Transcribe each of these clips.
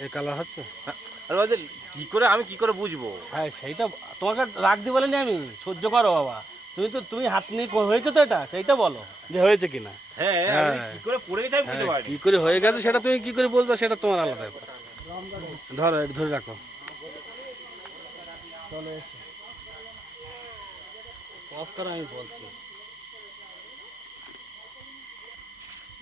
এই কালার হচ্ছে? আর বলছে কি করে আমি কি করে বুঝব? হ্যাঁ সেইটা তোমাকে রাগ দি বলেনি আমি? সহ্য করো বাবা। তুমি তো তুমি হাত নিয়ে হয়েছে তো এটা? সেইটা বলো। যে হয়েছে কিনা? হ্যাঁ আমি কি করে পড়ে গেছে আমি বুঝতে হ্যাঁ, কি করে হয়ে গেছে সেটা তুমি কি করে বলবে সেটা তোমার আলাদা ব্যাপার। ধরো একটু ধরে রাখো। পজ করো আমি বলছি।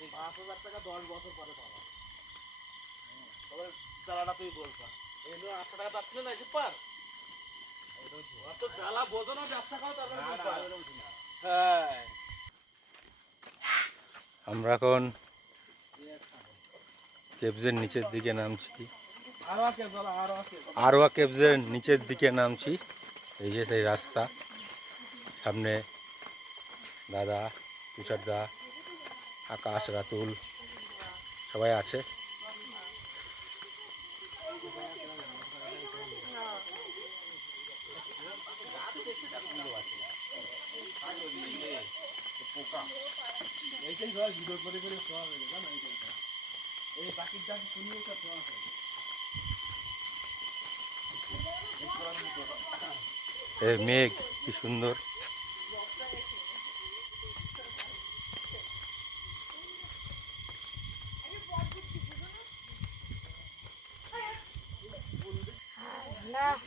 পাঁচ হাজার টাকা দশ বছর পরে পাবা। তবে জ্বালাটা তুই বলবা এই জন্য আটশো টাকা পাচ্ছিল না এসব পার? অত জ্বালা বোঝো না ব্যবসা করো তারপরে হ্যাঁ। আমরা এখন কেবজের নিচের দিকে নামছি। আরোয়া কেবজের নিচের দিকে নামছি। এই যে সেই রাস্তা। সামনে দাদা তুষারদা আকাশ রাতুল সবাই আছে? এইটাই ধর ভিডিও করে করে খাওয়া হয়ে জানো এইটা এই পাখির ডাক শুনিয়ে তো খাওয়া হয় এই মেঘ কি সুন্দর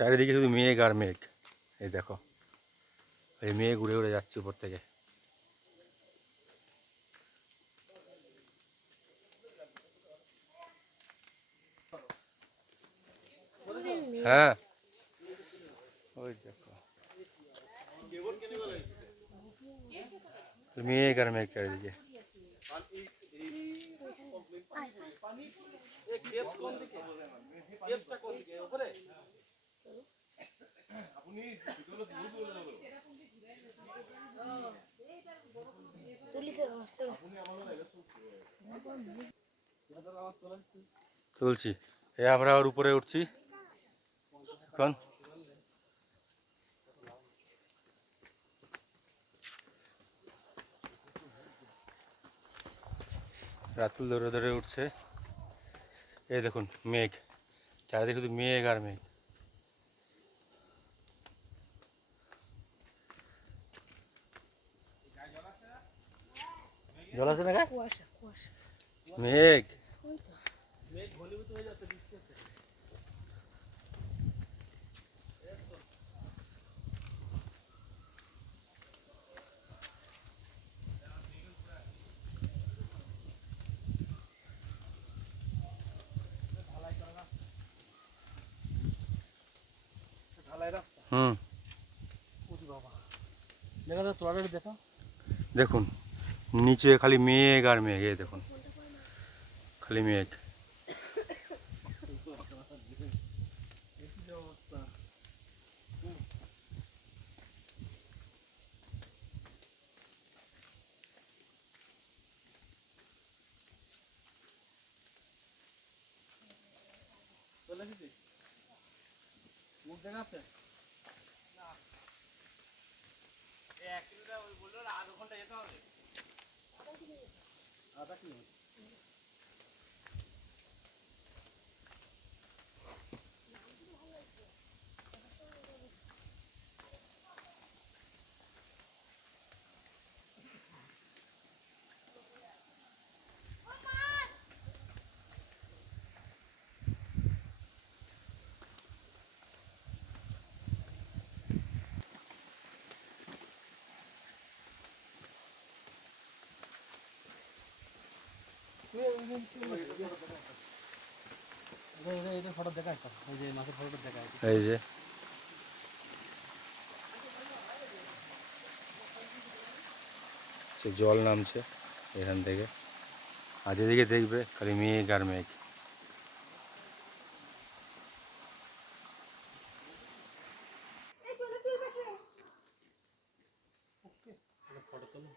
চারিদিকে শুধু মেঘ আর মেঘ। এই দেখো, এই মেঘ উড়ে উড়ে যাচ্ছে উপর থেকে। হ্যাঁ। ওই দেখো। মেঘ আর মেঘ চারিদিকে। তুলছি। এ আমরা ওর উপরে উঠছি। এখন রাতুল ধরে ধরে উঠছে। এই দেখুন, মেঘ। চারিদিকে শুধু মেঘ আর মেঘ। জল আছে না গায়ে? মেঘ ঢালাই রাস্তা হুম। ওদি বাবা। দেখা যাচ্ছে তোরা দেখো দেখুন। নিচে খালি মেঘ আর মেঘ এই দেখুন। খালি মেঘ। আধ ঘণ্টা যেতে হবে। আদা কি এটা এই যে। সে জল নামছে এখান থেকে। আর যেদিকে দেখবে খালি মেঘ আর মেঘ। ফটো তোলো।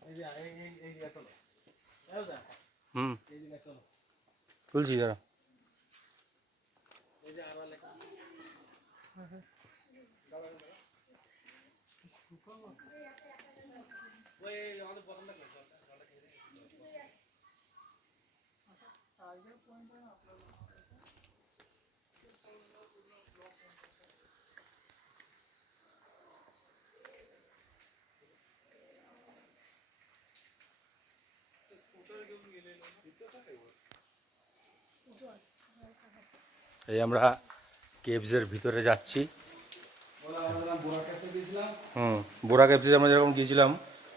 এই যে এই এই এই জায়গা চলো এই যে হুম এই জায়গা চলো তুলছি দাঁড়া এই যে আবার লেখা ওই আমাদের বোতলটা কই এই আমরা কেভসের ভিতরে যাচ্ছি। হুম বোরা কেভসে আমরা যেরকম গিয়েছিলাম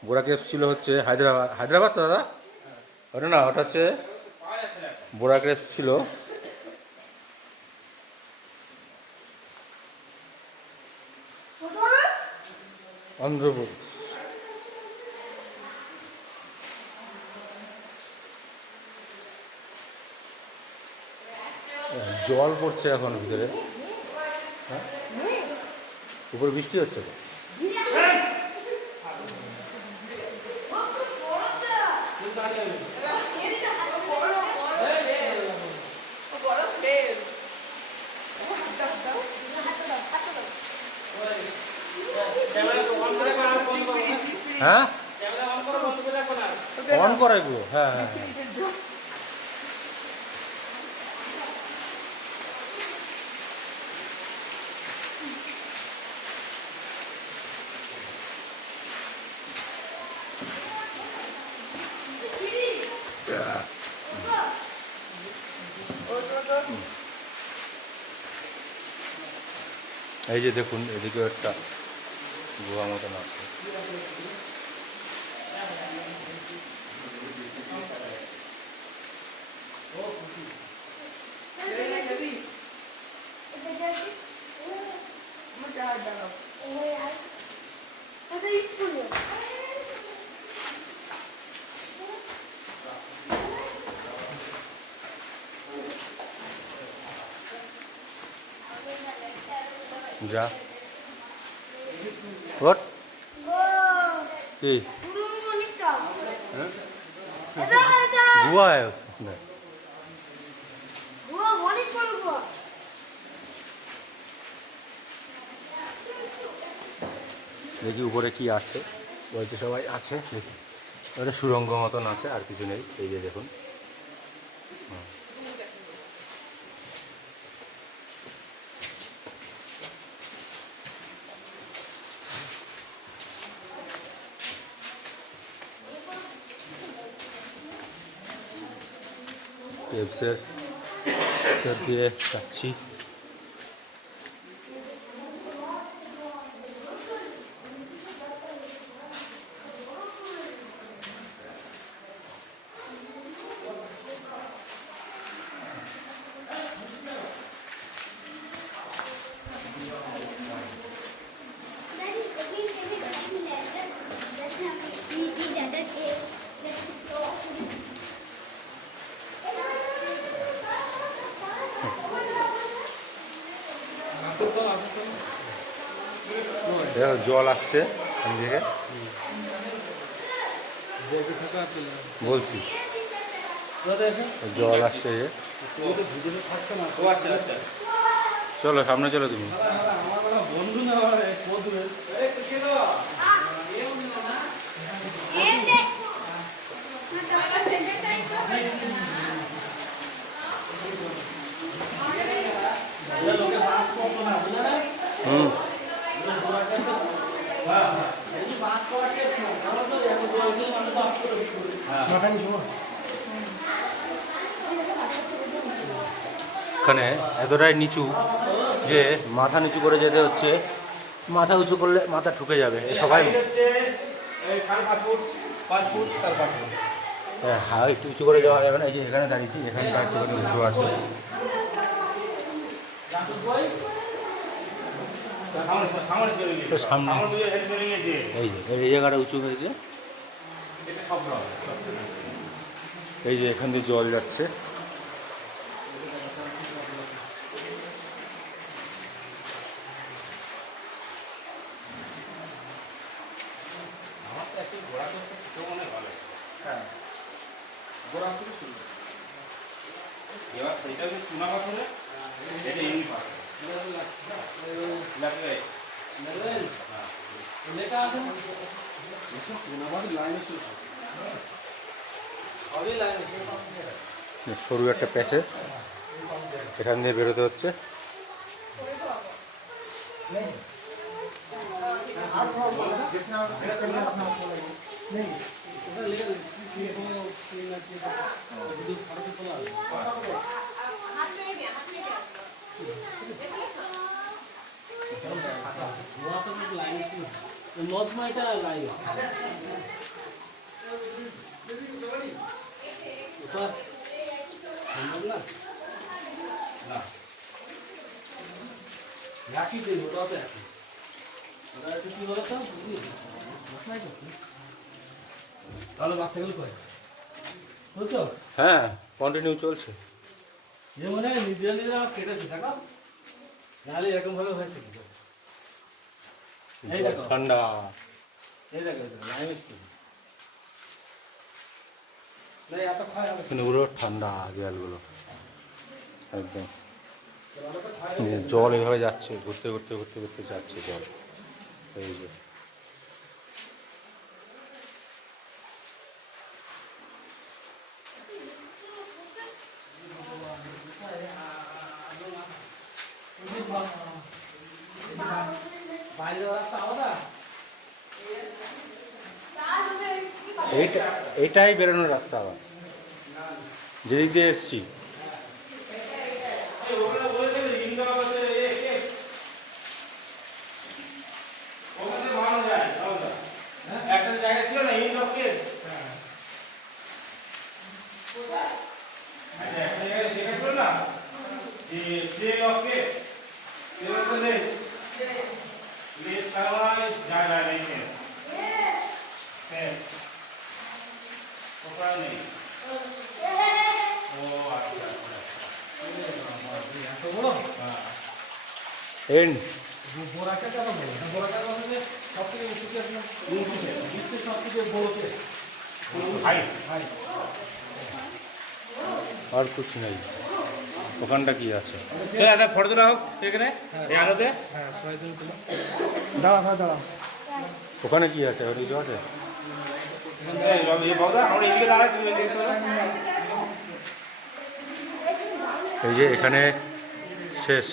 বোরা কেভস ছিল হচ্ছে হায়দ্রাবাদ হায়দ্রাবাদ তো দাদা? ওটা না, ওটা হচ্ছে বোরা কেভস ছিল। অন্ধ্রপ্রদেশ। জল পড়ছে এখন ভিতরে। হ্যাঁ? উপরে বৃষ্টি হচ্ছে তো? হ্যাঁ? অন করাই পুরো। হ্যাঁ হ্যাঁ হ্যাঁ। এই যে দেখুন এদিকেও একটা গুহা মতন আছে। যা। ওট হ্যাঁ? কি দেখি উপরে কি আছে। বলছে সবাই আছে দেখি। ওটা সুরঙ্গ মতন আছে আর কিছু নেই। এই যে দেখুন। কেভসের ভিতর দিয়ে যাচ্ছি দেখো জল আসছে থেকে বলছি জল আসছে চলো সামনে চলো তুমি। বন্ধু না কদুরে লোকে বাস করতো না বুঝলে না হুম বাস করা কে আমরা তো এত বলছি আমরা তো আপ করে মাথা নিচু করো। এখানে এতটাই নিচু যে মাথা নিচু করে যেতে হচ্ছে। মাথা উঁচু করলে মাথা ঠুকে যাবে। সবাই ফুট হ্যাঁ একটু উঁচু করে যাওয়া যাবে না। এই যে এখানে দাঁড়িয়েছি, এখানে উঁচু আছে সামনে সামনে চলে গিয়েছে তো সামনে। সামনে দিয়ে হেঁটে চলে গিয়েছে এই এই জায়গাটা উঁচু হয়েছে। এই যে এখান দিয়ে জল যাচ্ছে আমার তো একটু ঘোরা করতে ছোটো মনে হয় ভালো হ্যাঁ গোড়া থেকে শুরু করো। এবার সেইটা যদি চুনা পাথরে এটা এমনি পাথর লাগবে লেখা আছে না? এসব পুনাবাড়ির লাইনে শুরু করো। সবই লাইনে শুরু করো। সরু একটা প্যাসেজ। এখান দিয়ে বেরোতে হচ্ছে। সম্ভব না না একই দিন ওটাও তো একই ওটা একটু কি বলে তো বুঝলি ঘটনাই তো তাহলে বাচ্চাগুলো কয় বুঝছ হ্যাঁ কন্টিনিউ চলছে। যে মনে হয় কেটেছে দেখো। নাহলে এরকম ভাবে হয়েছে? এই দেখো ঠান্ডা এই দেখো এই দেখো কিন্তু ওগুলো ঠান্ডা দেয়ালগুলো একদম। জল এভাবে যাচ্ছে ঘুরতে ঘুরতে ঘুরতে ঘুরতে যাচ্ছে জল। এই যে। বাইরে রাস্তা আলাদা? এইটা এইটাই বেরোনোর রাস্তা আবার। যেদিক দিয়ে এসছি। ওখানে নেই হ্যাঁ হ্যাঁ এন্ড কেন বলে বিশ্বের হাই আর কুছ নেই। ওখানটা কি আছে? স্যার একটা ফটো তোলা হোক সেখানে এই আলোতে। হ্যাঁ ছয় দিন কিলো দাঁড়া ভাই দাঁড়া ওখানে কি আছে? ওর কিছু আছে? এই যে এখানে শেষ।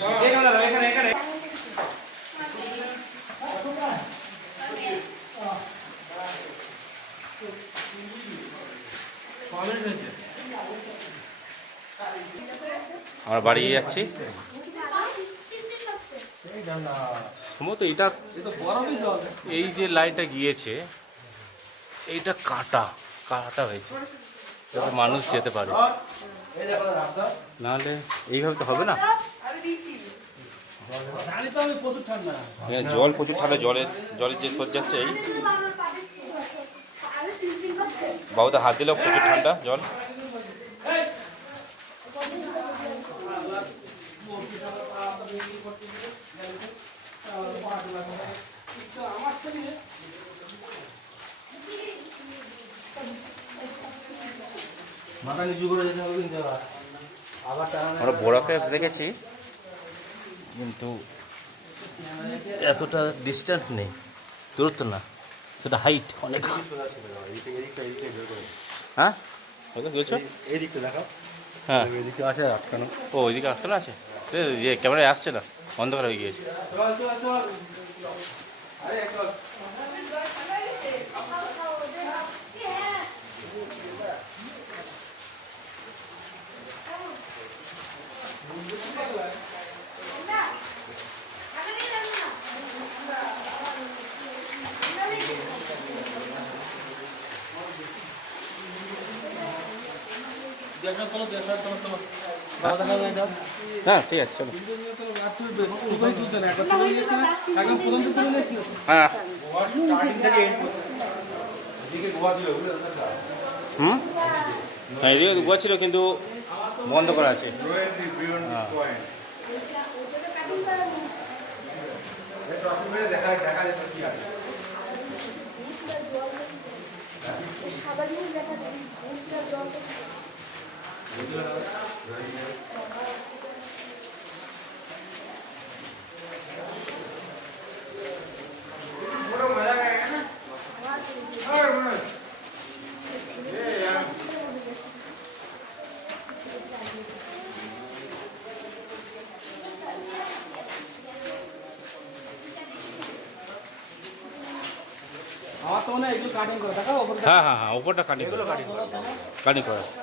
আমরা বাড়ি যাচ্ছি। সম্ভবত এটা এই যে লাইনটা গিয়েছে এইটা কাটা কাটা হয়েছে। যাতে মানুষ যেতে পারে। নাহলে এইভাবে তো হবে না? জল প্রচুর ঠান্ডা জলের জলের যে স্রোত যাচ্ছে এই। বাবুদা হাত দিলেও প্রচুর ঠান্ডা, জল। মাথা নিচু করে যেতে হবে কিন্তু আবার। আমরা বোরা ক্যাপস দেখেছি। কিন্তু এতটা ডিস্টেন্স নেই। দূরত্ব না। সেটা হাইট অনেক। হ্যাঁ? দেখাও। হ্যাঁ। এদিকে আছে আটকানো ও ওইদিকে আসতে আছে? সে ইয়ে ক্যামেরায় আসছে না। অন্ধকার হয়ে গিয়েছে দেড়শো তোলো দেড়শো তোলো তোলো বাবা দেখা যায় দাও হ্যাঁ। ঠিক আছে চলো। হ্যাঁ। হুম? হ্যাঁ এদিকে গোয়া ছিল কিন্তু বন্ধ করা আছে। সাদা জিনিস দেখা যায়। হয় করে। হ্যাঁ হ্যাঁ হ্যাঁ উপরটা কাটিং করা। কাটিং করা।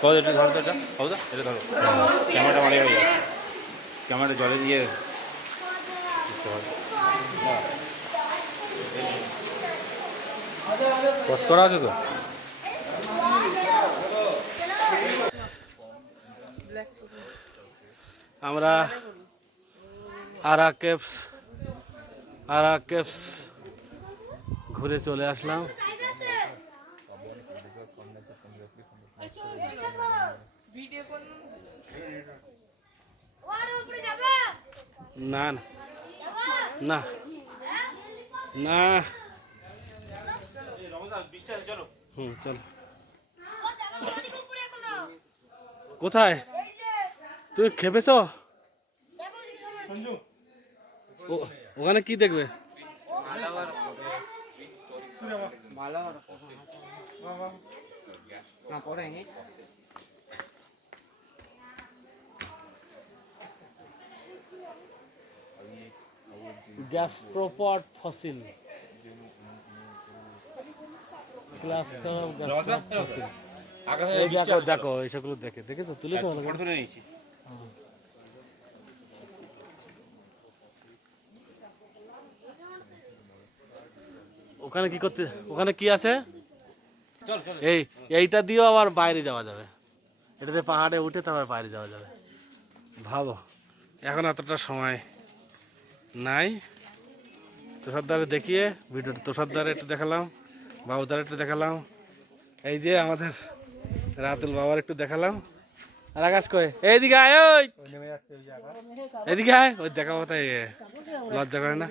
কত এটা, ধরো তো এটা হৌদা এটা ধরো। ক্যামেরাটা মারিয়ে হয়ে যাচ্ছে ক্যামেরাটা জলে দিয়ে হবে। পজ করা আছে তো? আমরা আরা কেপস আরা কেপস ঘুরে চলে আসলাম ওর উপরে যাবে না না। না। হুম চল। কোথায়? তুই খেপেছ? ওখানে কি দেখবে? Gastropod fossil cluster of gastropod আকাশে এই দেখো দেখো এইসবগুলো দেখে দেখেছ তুলে তো ভালো তুলে নিয়েছি। ওখানে কি করতে ওখানে কি আছে? এই এইটা দিয়েও আবার বাইরে যাওয়া যাবে। এটাতে পাহাড়ে উঠে তারপর বাইরে যাওয়া যাবে। ভাবো এখন এতটা সময় নাই। তোষারদারে দেখিয়ে ভিডিওটা তোষারদারে একটু দেখালাম বাবুদার একটু দেখালাম। এই যে আমাদের রাতুল বাবার একটু দেখালাম। আর আকাশ কয় এইদিকে আয় ওই। এদিকে আয় ওই দেখাবো তাই লজ্জা করে না।